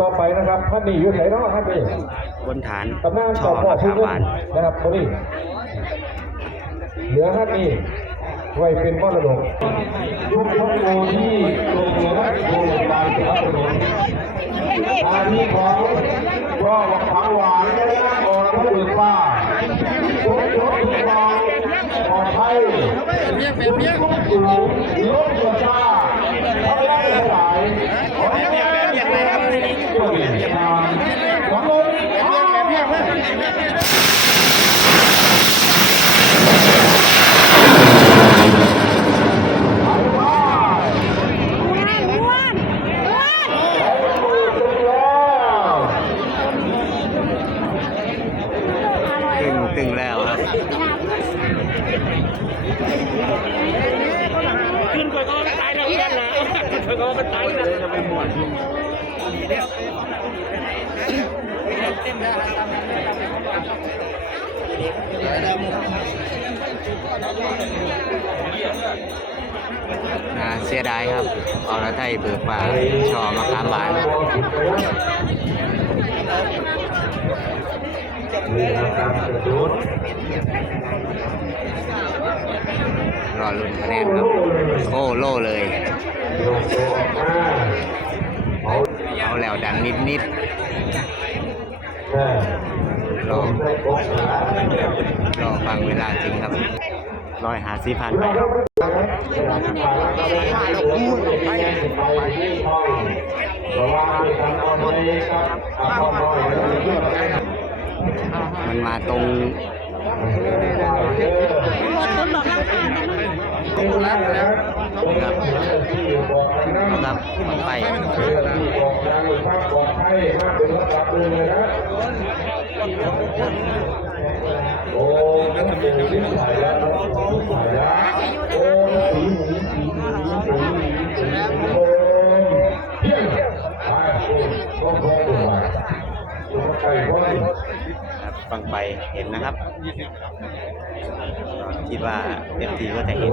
ต่อไปนะครับท่านนี้อยู่ไหนเนาะท่านนี้บนฐานตำนานช่ต่ออพ่อมะผู้ขามเงิหวานนนะครับคนนี้เหลือท่านนี้ไว้เป็นมรดกยุคพ่อโตที่โรงเรียนโรงพยาบาลสนับสนุนอาชีพของรอวังฝังหวานและหน้าอ่อนผู้อื่นป้าทุกทุกทุกมองปลอดภัยทุกทุกสูงลดตัวจ้าทำได้หลายขอให้ได้แบบนี้ครับหวังเลยแบบนี้ ตึงตึงแล้วครับ ขึ้นไปก็ตายแล้วกันนะขึ้นไปก็ตายแล้วจะไปหมดเสียดายครับเอรไทยเบิกป่าชอมะขามหวานรอ รอลุ้นคะแนนครับโอ้โล่เลย เอาแล้วดังนิดนิดรอรอฟังเวลาจริงครับร้อยหาสิพันไปมันมาตรง ครับครับไปโอ้นั่นเป็นลิ้นถ่ายแล้วลิ้นถ่ายแล้วโอ้สีหมูสีหมูสีหมูสีหมูโอ้เพี้ยนไปโอ้ก็พอตัวตัวไก่ก็ได้ ครับฟังไปเห็นนะครับก็คิดว่าเอฟทีก็จะเห็น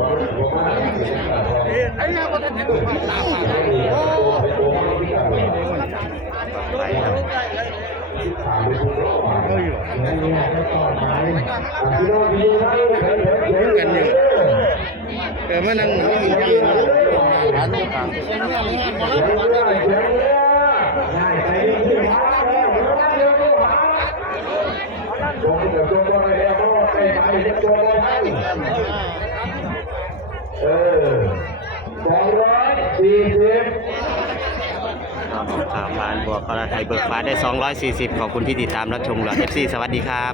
ฟังไปครับกันอยู่เออมานั่งยืนร้า สองร้อยสี่สิบก็ของข่าวบานบวกกรไทยเบิกฟ้าได้สองร้อยสี่สิบขอบคุณที่ติดตามรับชมหลอดเอฟซีสวัสดีครับ